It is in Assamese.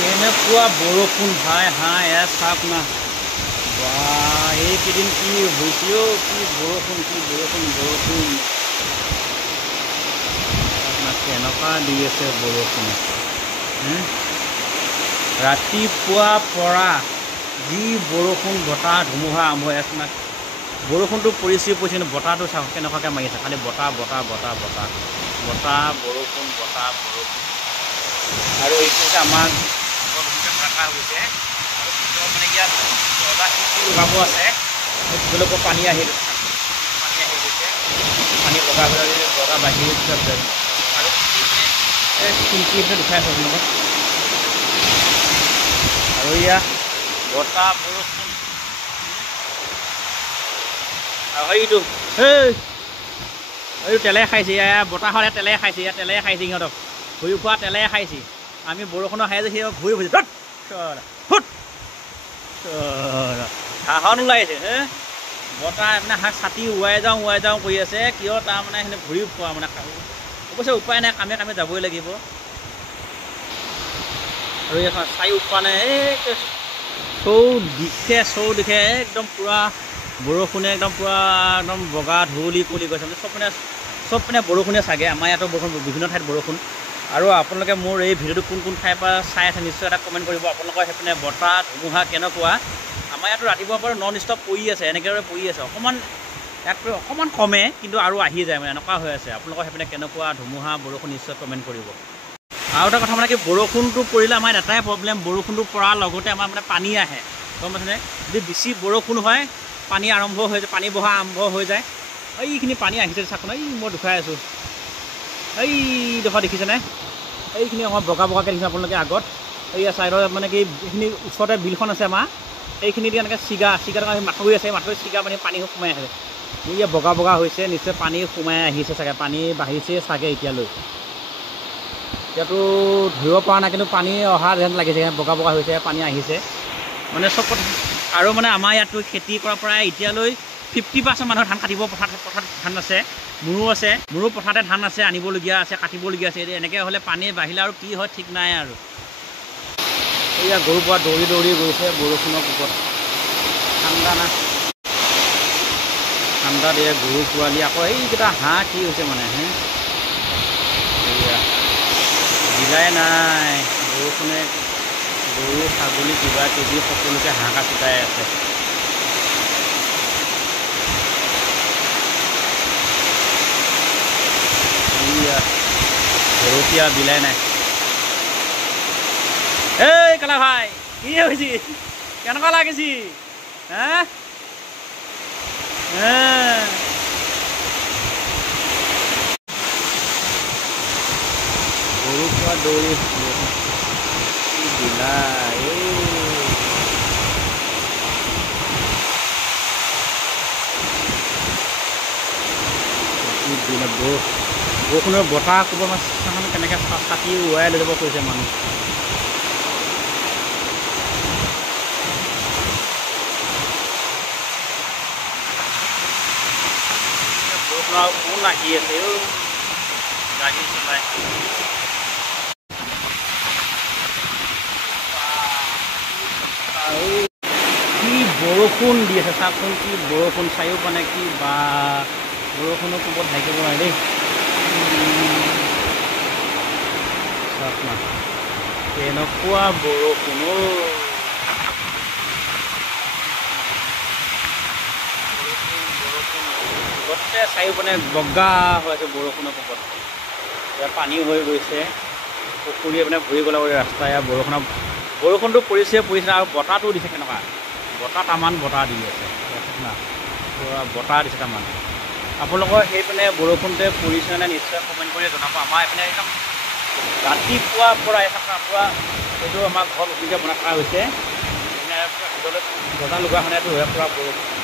কেনেকুৱা বৰষুণ ভাই হাই এয়া চাওক না বা এইকেইদিন কি হৈছে অ' কি বৰষুণ আপোনাৰ কেনেকুৱা দি আছে বৰষুণ ৰাতিপুৱা পৰা যি বৰষুণ বতাহ ধুমুহা আৰম্ভ হৈ আছে আপোনাক বৰষুণটো পৰিছে কিন্তু বতাহটো চাওক কেনেকুৱাকৈ মাৰি আছে খালি বতাহ বৰষুণ আৰু এইটো আমাৰ ৰখা হৈছে আৰু মানে ইয়াত দৰ্জা খিৰিকী লগাব আছে তেওঁলোকৰ পানী আহি গৈছে পানী লগাই পেলাই দৰ্জা বাঢ়ি আৰু খিৰিকী দেখাই আছে আপোনালোকক আৰু ইয়াত বতাহ বৰষুণ আৰু এইটো তেলে খাইছে বতাহত তেলে খাইছে সিহঁতক ভুই খোৱা তেলে খাইছে আমি বৰষুণৰ খাই যে সিহঁতক ঘূৰি ফুৰিছে হাঁহন ওলাইছে বতাহ মানে হাঁহ ছাতি উৱাই যাওঁ কৰি আছে কিয় তাৰমানে সেইখিনি ঘূৰি ফুৰা মানে অৱশ্যে উপায় নাই কামে যাবই লাগিব আৰু এখন চাই উপায় নাই চৌদিশে একদম পূৰা বৰষুণে একদম বগা ধুলি কুলি গৈছে চব মানে বৰষুণে চাগে আমাৰ ইয়াতো বৰষুণ বিভিন্ন ঠাইত বৰষুণ আৰু আপোনালোকে মোৰ এই ভিডিঅ'টো কোন ঠাইৰ পৰা চাই আছে নিশ্চয় এটা কমেণ্ট কৰিব আপোনালোকৰ সেইপিনে বতাহ ধুমুহা কেনেকুৱা আমাৰ ইয়াতো ৰাতিপুৱাৰ পৰা নন ষ্টপ পৰি আছে এনেকৈ পৰি আছে অকণমান কমে কিন্তু আৰু আহি যায় মানে এনেকুৱা হৈ আছে আপোনালোকৰ সেইপিনে কেনেকুৱা ধুমুহা বৰষুণ নিশ্চয় কমেণ্ট কৰিব আৰু এটা কথা মানে কি বৰষুণটো পৰিলে আমাৰ এটাই প্ৰব্লেম বৰষুণটো পৰাৰ লগতে আমাৰ মানে পানী আহে গম পাইছেনে যদি বেছি বৰষুণ হয় পানী বহা আৰম্ভ হৈ যায় এইখিনি পানী আহিছে চাকোন মই দেখুৱাই আছোঁ এইডোখৰ দেখিছেনে এইখিনি আমাৰ বগাকৈ দেখিছে আপোনালোকে আগত এইয়া ছাইডত মানে কি এইখিনি ওচৰতে বিলখন আছে আমাৰ এইখিনিতে এনেকৈ চিগা মাথৰি আছে মাথৰি চিগা পানী সোমাই আহে ইয়াত বগা হৈছে নিশ্চয় পানী সোমাই আহিছে চাগে পানী বাঢ়িছে চাগে এতিয়ালৈ এতিয়াতো ধৰিব পৰা নাই কিন্তু পানী অহা যেন লাগিছে বগা হৈছে পানী আহিছে মানে চব কথা আৰু মানে আমাৰ ইয়াতো খেতি কৰাৰ পৰা এতিয়ালৈ 50% মানুহৰ ধান কাটিব পথাৰত ধান আছে মোৰো পথাৰতে ধান আছে আনিবলগীয়া আছে কাটিবলগীয়া আছে এনেকৈ হ'লে পানী বাঢ়িলে আৰু কি হয় ঠিক নাই আৰু এয়া গৰুৰ পৰা দৌৰি গৈছে বৰষুণৰ কোবত ঠাণ্ডাত এয়া গৰু পোৱালি আকৌ এইকেইটা হাঁহ কি হৈছে মানে এয়া দিলাই নাই বৰষুণে গৰু ছাগলী কিবা কিবি সকলোকে হাঁহ চুটাই আছে বৰষীয়া বিলাই নাই এই কালা ভাই কি হৈছে কেনেকুৱা লাগিছে গৰু পৰা দৌৰি বিলাই বৰষুণৰ বতাহ ক'ব মাছখন কেনেকৈ ছাতি উৰাই লৈ যাব কৈছে মানুহ বৰষুণৰ কোন আহি আছে গাড়ী চলাই কি বৰষুণ দি আছে চাওকচোন কি বৰষুণ চায়ো মানে কি বা বৰষুণৰ কোবত থাকিব নোৱাৰে দেই চাওক না কেনেকুৱা বৰষুণ গোটেই চায়ো মানে বগা হৈ আছে বৰষুণৰ কোবত ইয়াত পানী হৈ গৈছে পুখুৰীয়ে মানে ভৰি গ'লা ৰাস্তা ইয়াত বৰষুণটো পৰিছে আৰু বতাহটো দিছে কেনেকুৱা তামান বতাহ দি আছে না পূৰা বতাহ দিছে তামান আপোনালোকৰ সেইপিনে বৰষুণতে পৰিছে নে নিশ্চয় কমেণ্ট কৰি জনাব আমাৰ এইপিনে একদম ৰাতিপুৱাৰ পৰা এইটো আমাৰ ঘৰত নতুনকৈ বনাই থকা হৈছে ভিতৰলৈ দৰ্জা লগোৱা হ'লেতো পূৰা বৰষুণ